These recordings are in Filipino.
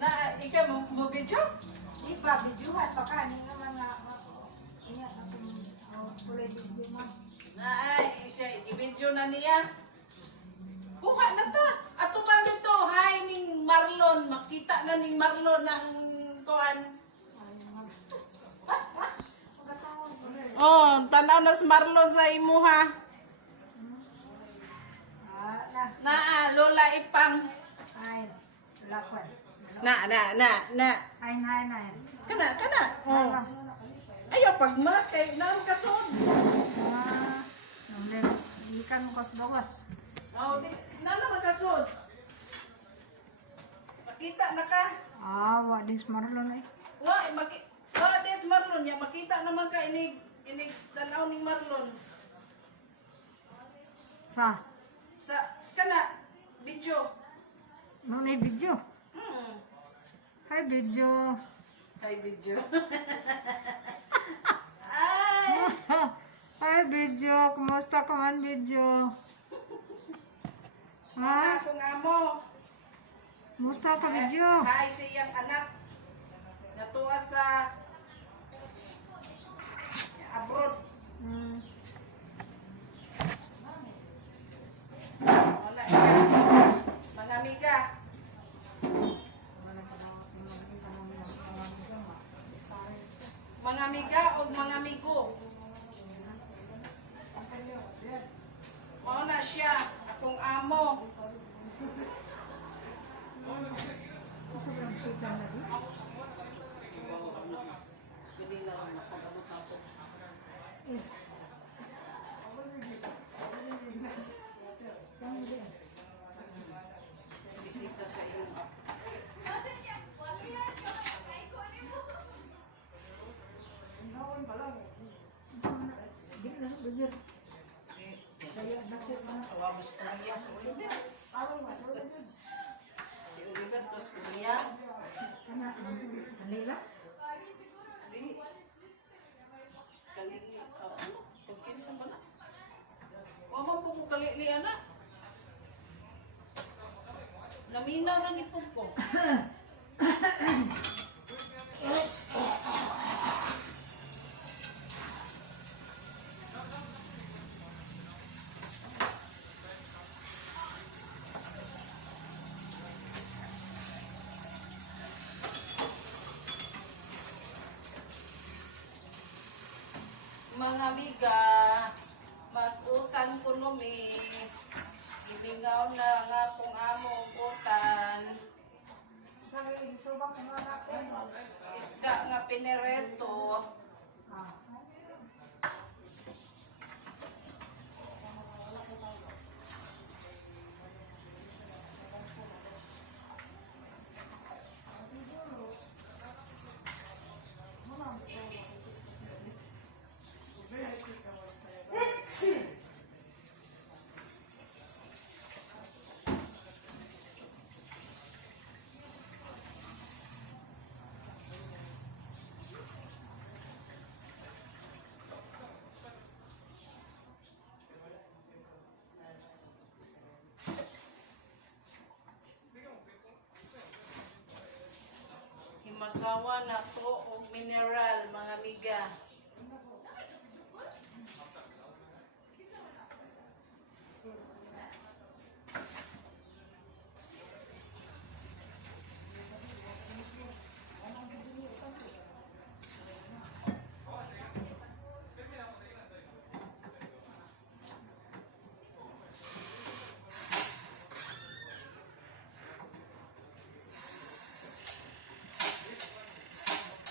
Na, ikaw mo video? Di ba, videohan pa ka, nga mga, iya, kulay video mo. Na, siya, i-video na niya. Kuha na to. Ato ba dito? Hi, ning Marlon. Makita na ning Marlon ng kuan. Oh, tanaw na si Marlon sa imuha. Lola Ipang. Ay, lakwan. Na. Ay. Kana. Oh. Ayaw pagmas kay naon kasod. Namler, ikan mo kas bawas. Oh, di na makasod. Makita na ka. Wa dis marlon eh. Wa des Marlon ya makita naman ka inig tanaw ni Marlon. Sa, Kana video. nung video. Hi video. Hi video. Ay, Hi video, kumusta ka man video? ha? Ha? Kung amo. Kumusta ka video? Hi sa iyang anak. Natuwa sa abroad. Wala mga amiga. Mga amiga o mga amigo. Mao na siya, akong amo. Pwede na lang napag-abot nato. Bisita sa iyong apo. Awabos ko niya sa Oliver. Si Oliver, tos ko niya. Kanila? Di. Kalili. Pagkinsan ba na? Waman po ko kalili, anak. Naminaw ng ipog ko. Mga amiga, mag-utan ko lumi. Ibingaw na nga kung amo utan. Isda nga pinereto. Himasawa na to og mineral, mga amiga.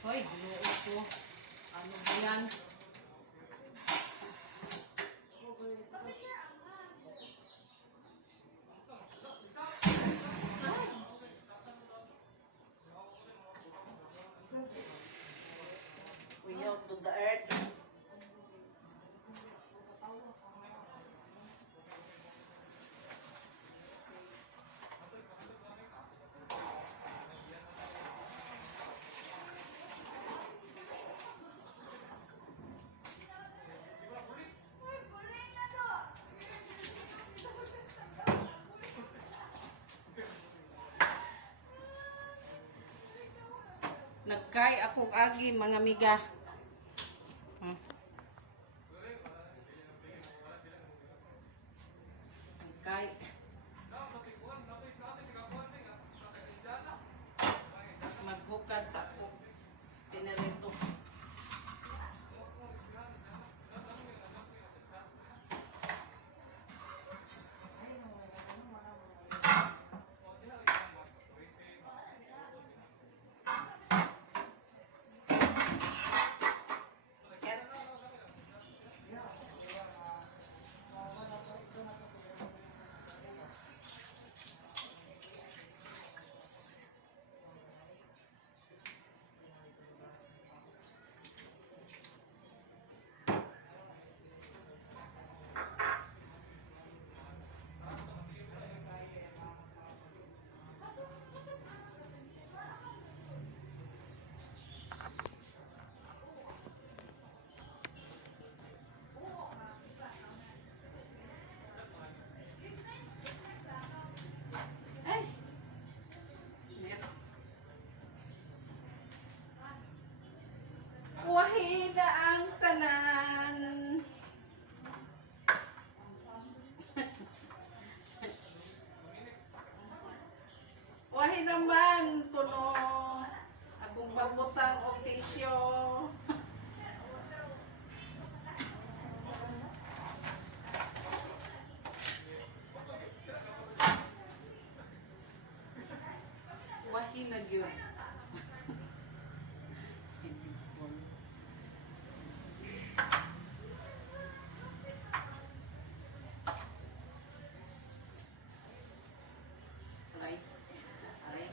Hoy, luo ko. Ano Kay ako agi mga miga. Hmm. Kay maghukad sa ako. Pinarito. Ay. Wahida ang tanan. Wahi naman kuno akong pagbutang og tisyo. Wahi na gyud. Aray. Aray.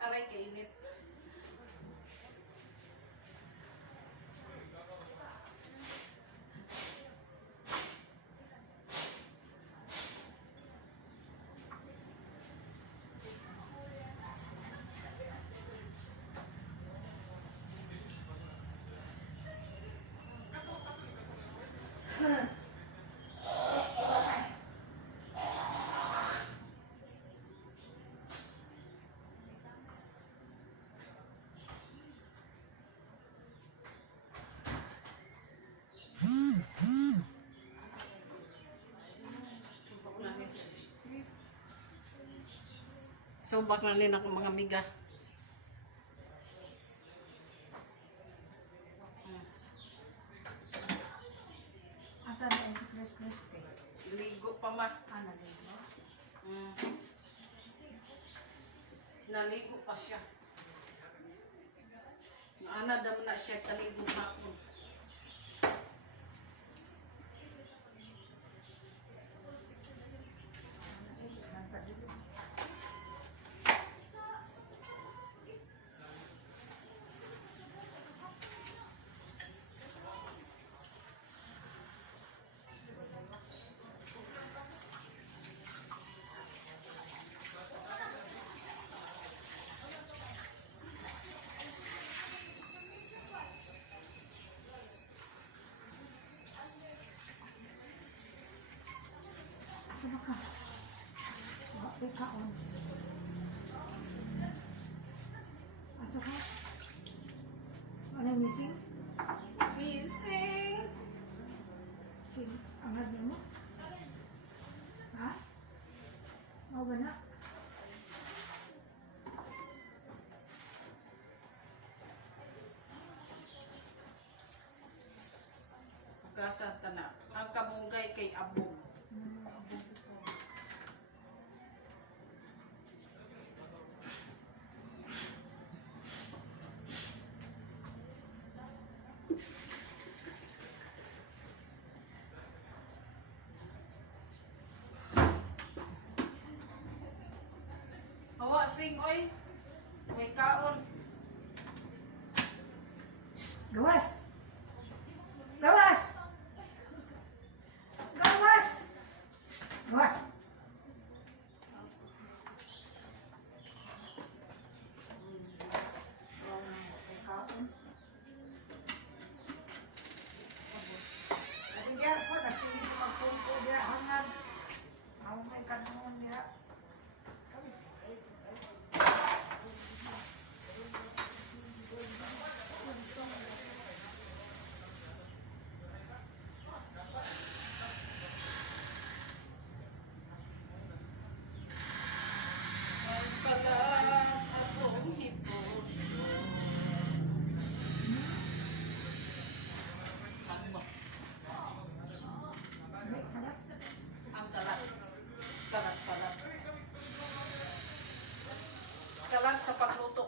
Aray kainit. Subak na rin ako mga miga. Asa na yung Crispy? Ligo pa ma. Ano dito? Mm. Naligo pa siya. Naana dam na siya kaligo hapon. Asa ba ka? Bakit ka on? Asa ka? Ano yung missing? Missing. Ang hard mo? Ha? Mau ba na? Gasa tana. Ang kamunggay kay abog. Hawa sing oy. May kaon. Gawas! Gawas! salamat sa pagluto.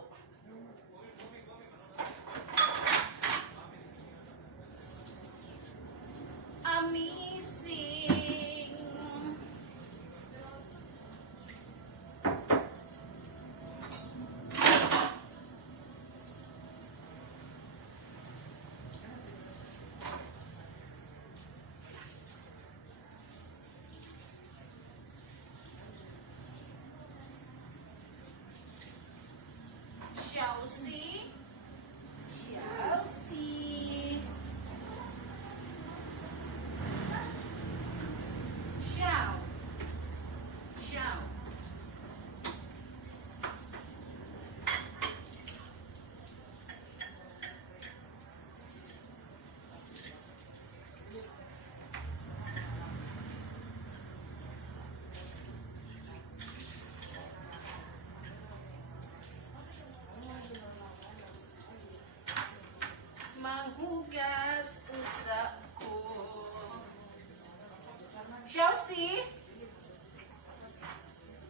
Amazing! Shall see? Shall see? Shall? Shall? Manghugas usa ko. Chelsea?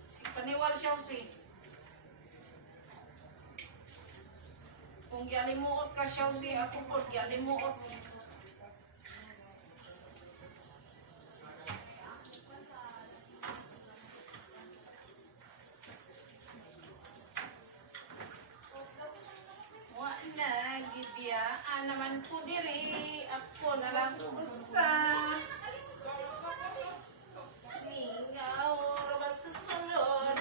Si Paniwal Chelsea. Kung gialimuot ka Chelsea, ako po gialimuot. Wa na gibiyaan naman ko diri. Ako na lang usa. Ningaw raman sa sulod.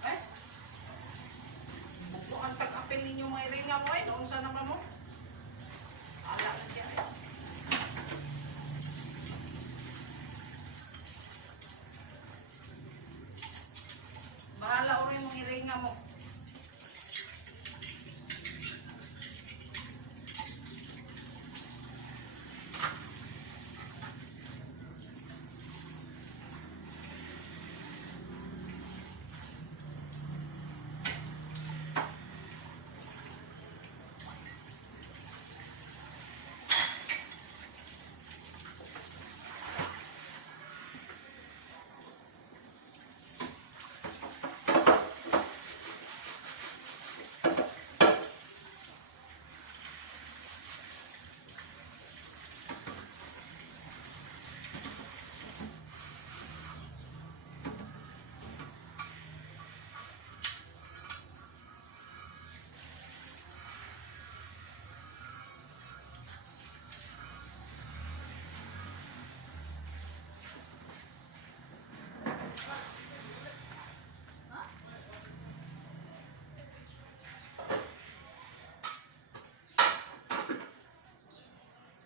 Ay, buklo ang tag-apel ninyo mga iringa mo eh. Noong sana pa mo? Ala na siya eh. Bahala o rin mong iringa mo.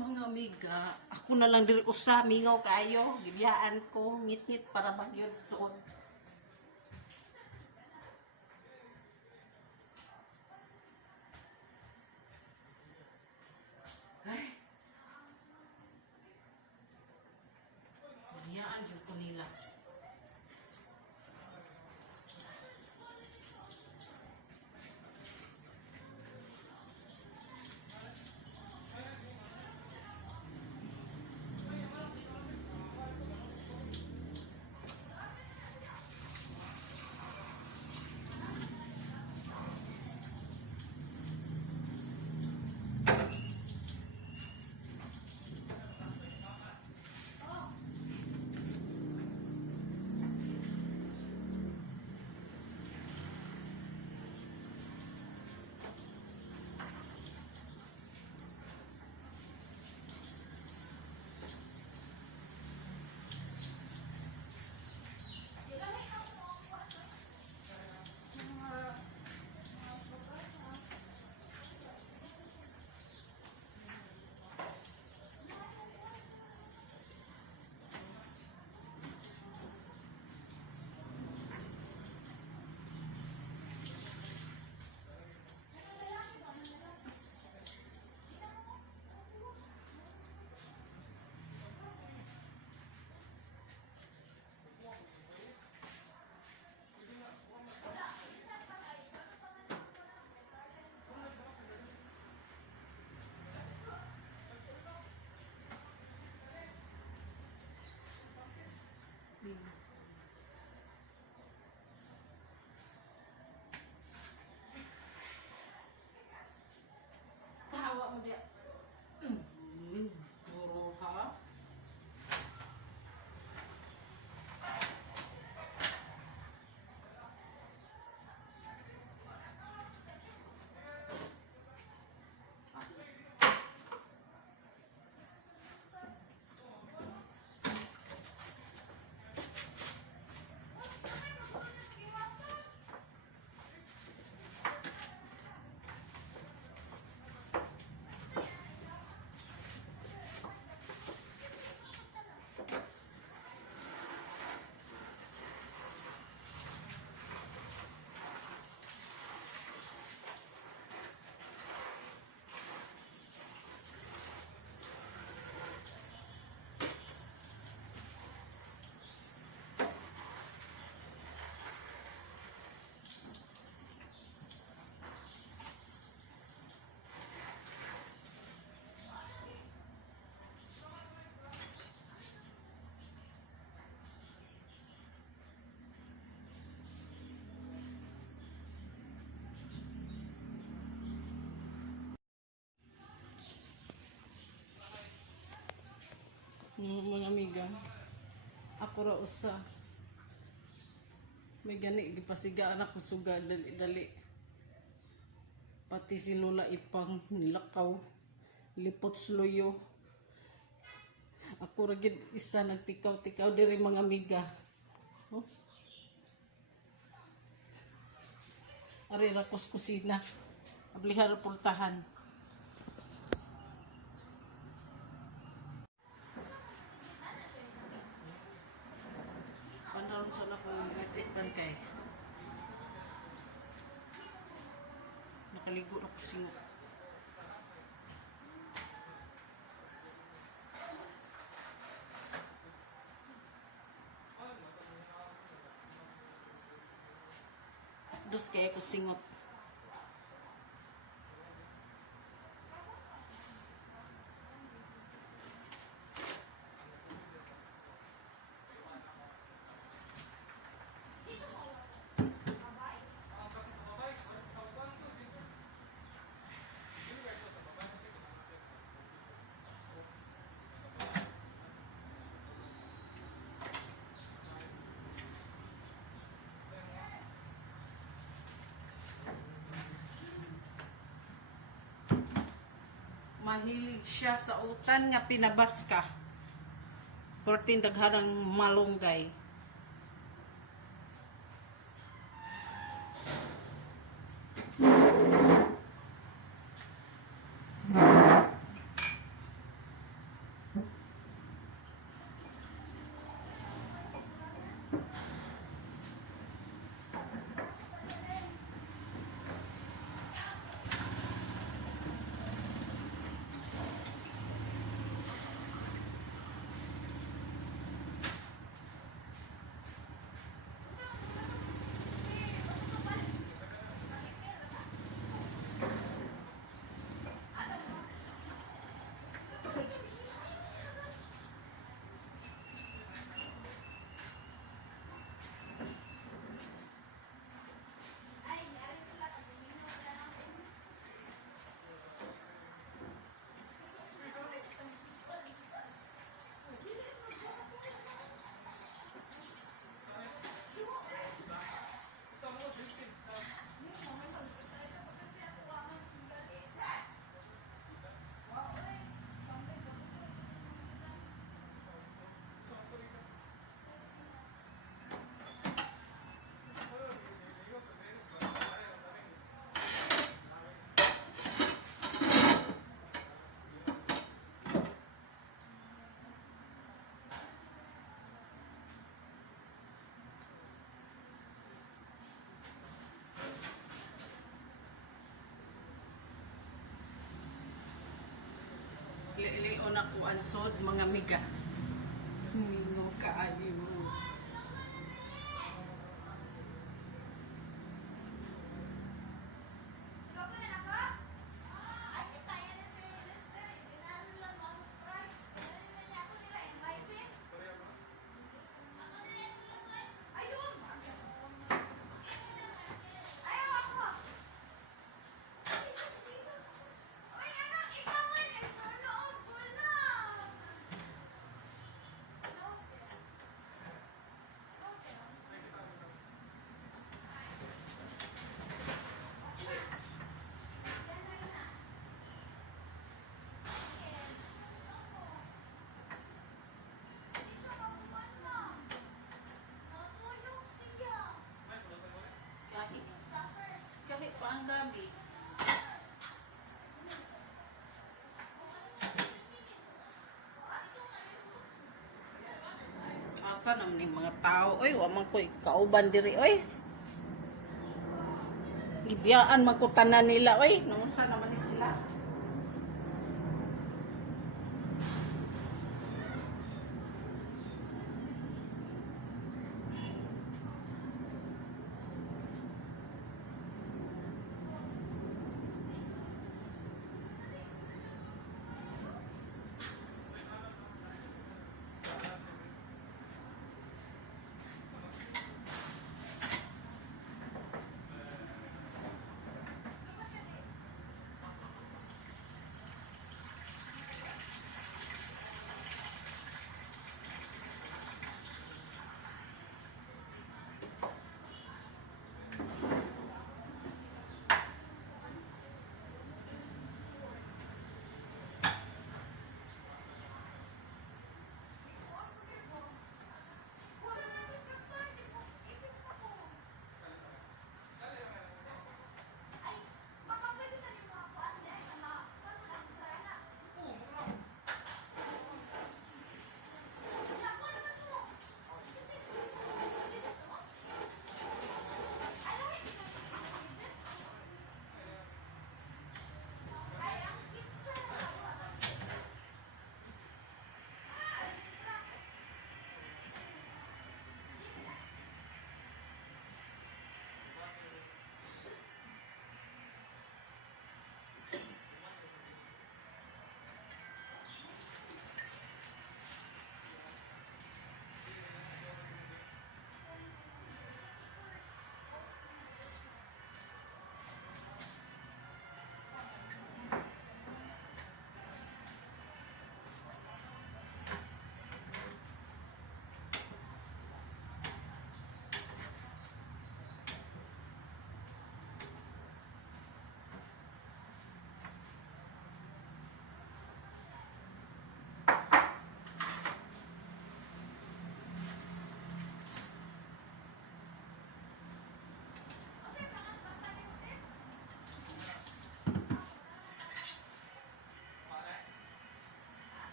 Mga amiga, ako na lang diri usa, mingaw kayo, gibiyaan ko, ngit-ngit para magyud suot. Ay. Gibiyaan jud ko nila. Mga amiga. Ako ra usa. May gani gipasigaan ako suga dali-dali. Pati si Lola Ipang nilakaw. Lipot sloyo. Ako ra gid isa nagtikaw-tikaw diri mga amiga. Oh. Ari ra kos kusina. Ablihar pultahan. Pandaron sa nako electric kay. Nakaligo na ko singot. Dos kaya ko singot. Mahilig siya sa utan nga pinabaska. Portin daghanang malunggay. Lion ako ansod mga miga. Mingo kaayo. Kahit pa ang gabi. Asa naman yung mga tao? Oy, wamang ko'y kauban diri, oy. Ibiyaan magkutanan nila, oy. Nung saan naman sila?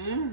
Mm.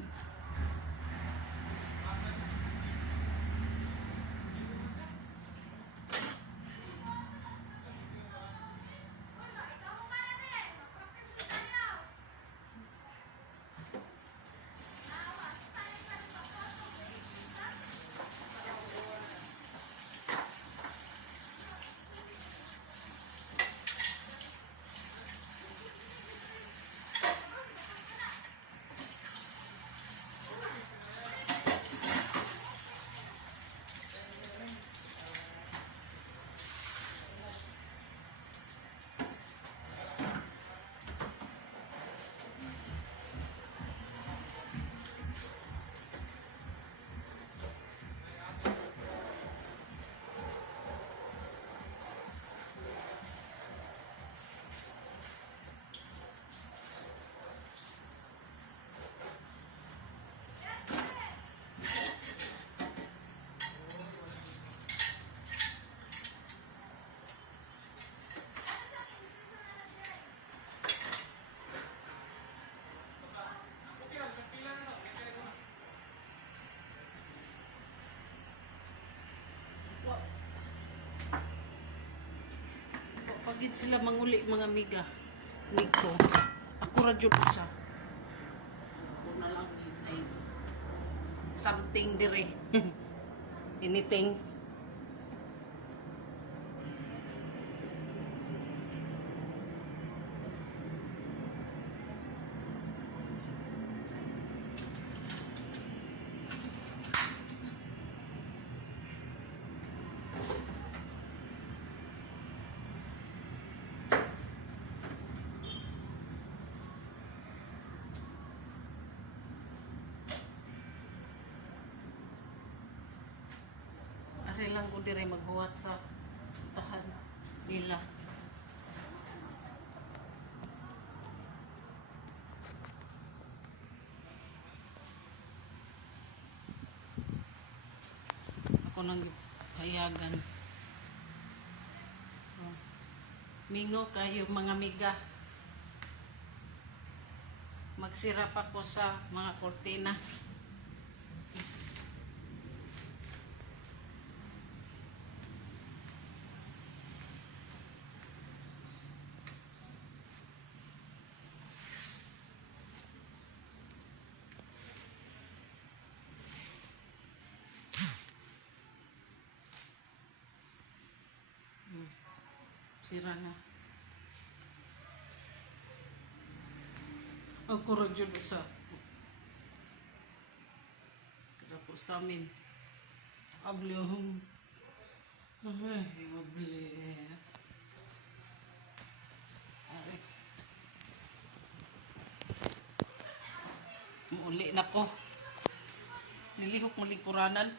Pagid sila manguli mga amiga. Miko. Ako radyo ko siya. Ako na lang ay something dire. Anything. Ari lang ko dire magbuhat sa tahan nila. Ako nang hayagan. Oh. Mingo kayo mga amiga. Magsirap ako sa mga kortina. Sira na. Ako radyo sa kada po sa amin. Ablong. Ay, mabli. Ay. Muli na ko. Nilihok mo lingkuranan.